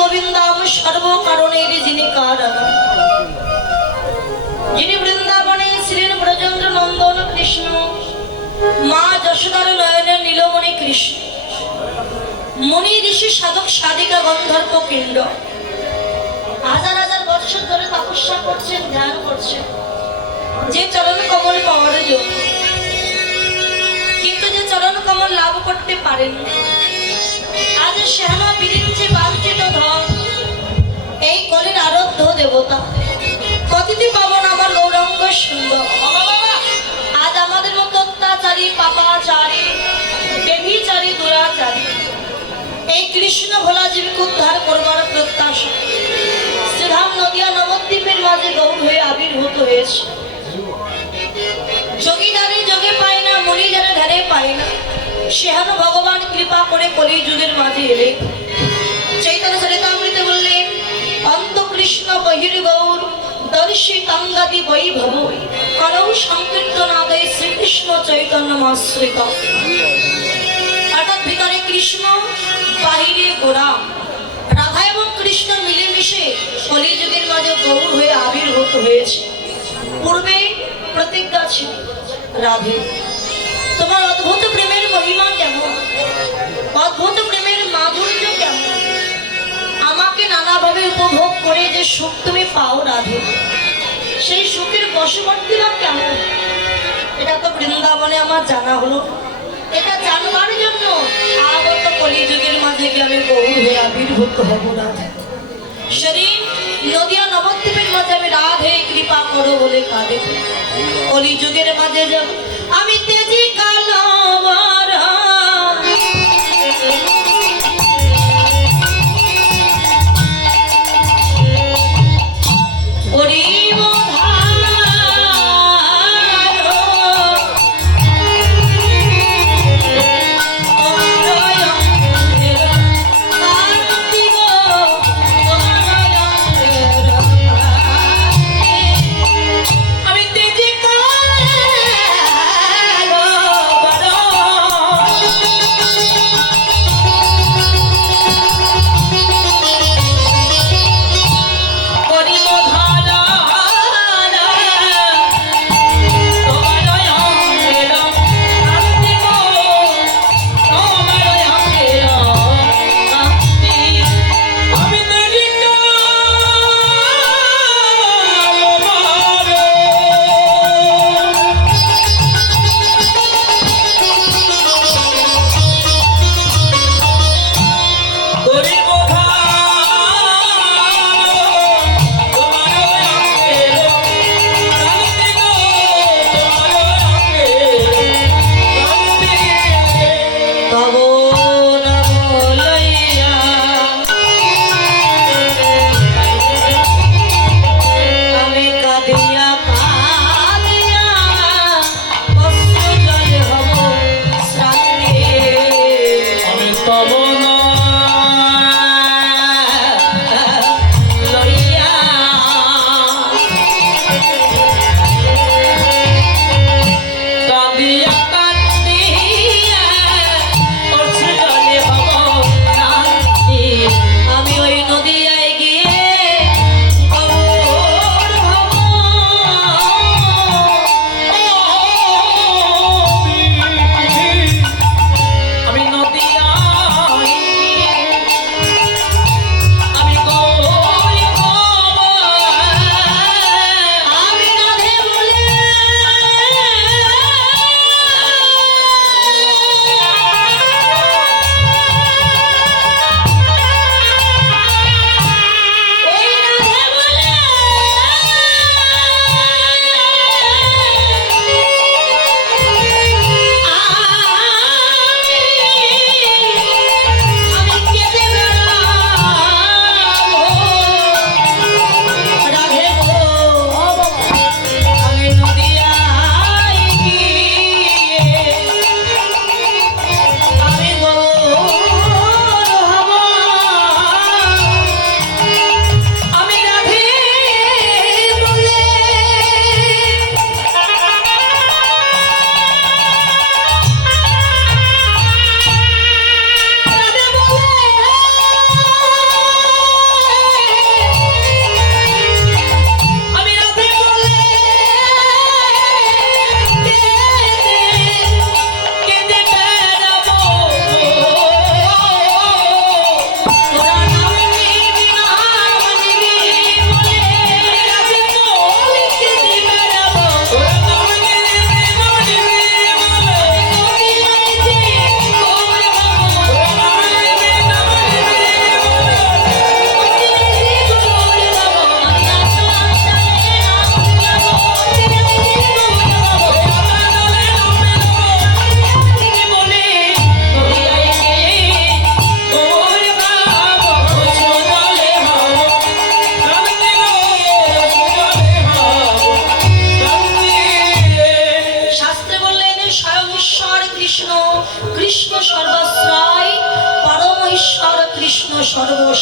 গোবিন্দাম সর্ব কারণের যিনি কারণ, যিনি বৃন্দাবনে ছিলেন ব্রজেন্দ্র নন্দন কৃষ্ণ, মা যশোদার নয়নের নীলমণি কৃষ্ণ, মুনি ঋষি সাধক সাধিকা গন্ধর্ব পিণ্ড হাজার হাজার বছর ধরে তপস্যা করছেন, ধ্যান করছেন যে চরণ কমল পাওয়ার জন্য, কিন্তু যে চরণ কমল লাভ করতে পারেন। আজ শ্যামা বিরিঞ্চে বাঞ্ছিত ধন, এই কলির আরাধ্য দেবতা কতিটি পাবন আমার গৌরাঙ্গ সুন্দর। আজ আমাদের মতো অত্যাচারী, পাপাচারী, বেভিচারী, দুরাচারী এই কৃষ্ণ ভোলা জীবকে উদ্ধার করবার প্রত্যাশা শ্রীধাম নদিয়া নবদ্বীপের মাঝে গৌর হয়ে আবির্ভূত হয়েছে। যোগী যারে যোগে পায় না, মুনি যারা ধ্যানে পায় না, সেহান ভগবান কৃপা করে কলি যুগের মাঝে এলে। চৈতন্য চরিতামৃতে বললেন, অন্ত কৃষ্ণ বহির গৌর দর্শি তঙ্গাদি বৈভব করৌ সংকীর্তনাদয় শ্রীকৃষ্ণ চৈতন্য আশ্রিত। অর্থাৎ ভিতরে কৃষ্ণ, বাহিরে গোরা, রাধা এবং কৃষ্ণ মিলেমিশে কলিযুগের মাঝে গৌর হয়ে আবির্ভূত হয়েছে। পূর্বে প্রতিজ্ঞা ছিল, রাধে তোমার অদ্ভুত প্রেমের মহিমা কেমন, অদ্ভুত প্রেমের মাধুর্য কেমন, আমাকে নানাভাবে উপভোগ করে যে সুখ তুমি পাও রাধে, সেই সুখের বশবর্তী না কেমন, এটা তো বৃন্দাবনে আমার জানা হলো। এটা জানবার জন্য আগত কলিযুগের মাঝে কি আমি গৌর হয়ে আবির্ভূত হব রাধে। শরীর নদিয়া নবদ্বীপের মাঝে আমি রাধে কৃপা করো বলে কাঁদে। কলিযুগের মাঝে যাব আমি তেজি কালো মারা,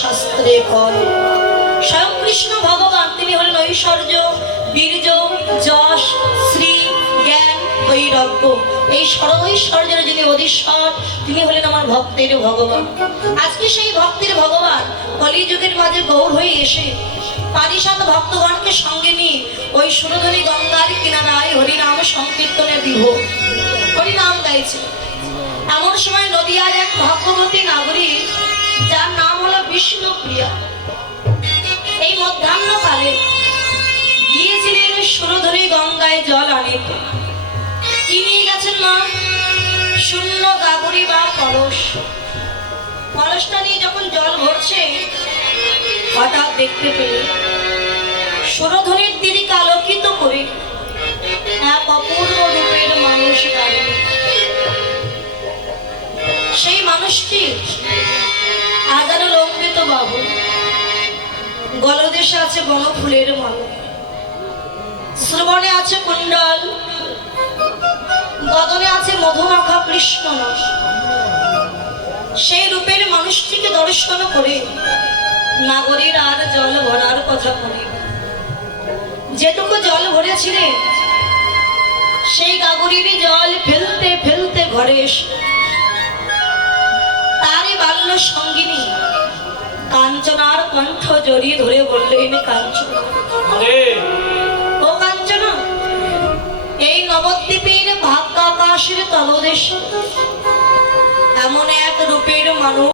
শাস্ত্রে কয়। স্বয়ং কৃষ্ণ ভগবান তিনি হলেন ঐশ্বর্য, বীর্য, যশ, শ্রী, জ্ঞান, বৈরাগ্য। এই সর্বৈশ্বর্যের যিনি অধীশ্বর তিনি হলেন আমার ভক্তের ভগবান। আজকে সেই ভক্তের ভগবান কলিযুগের মাঝে গৌর হয়ে এসে পারিষদ ভক্তগণকে সঙ্গে নিয়ে ওই সুরধনী গঙ্গার কিনারায় হরিনাম সংকীর্তনে বিভোর হরিনাম গাইছে। এমন সময় নদিয়ার এক ভাগ্যবতী নাগরী যার নাম হলো বিষ্ণুপ্রিয়া এই মধ্যাহ্নকালে গিয়েছিলেন সুরধনী গঙ্গায় জল আনিতে। কি নিয়ে গেছেন মা? শূন্য গাগরি বা কলস। কলসটা নিয়ে যখন জল ভরছে হঠাৎ দেখতে পেলে সুরধনীর দিদিকে আলোকিত করে এক অপূর্ব রূপের মানুষ দাঁড়িয়ে। সেই মানুষটি আদানো লম্বিত বাহু, গলদেশে আছে বনফুলের মালা, শ্রবণে আছে কুণ্ডল, বদনে আছে মধুমাখা কৃষ্ণ রস। সেই রূপের মানুষটিকে দর্শন করে নাগরীর আর জল ভরার কথা বলি। যেটুকু জল ভরেছিলেন সেই গাগরীরই জল ফেলতে ফেলতে ঘরে এসে তারই বাল্য সঙ্গিনী কাঞ্চনার কণ্ঠ জড়িয়ে ধরে বললেন, কাঞ্চনা, ও কাঞ্চনা, এই নবদ্বীপের ভাগ্যাকাশের তলদেশে এমন এক রূপের মানুষ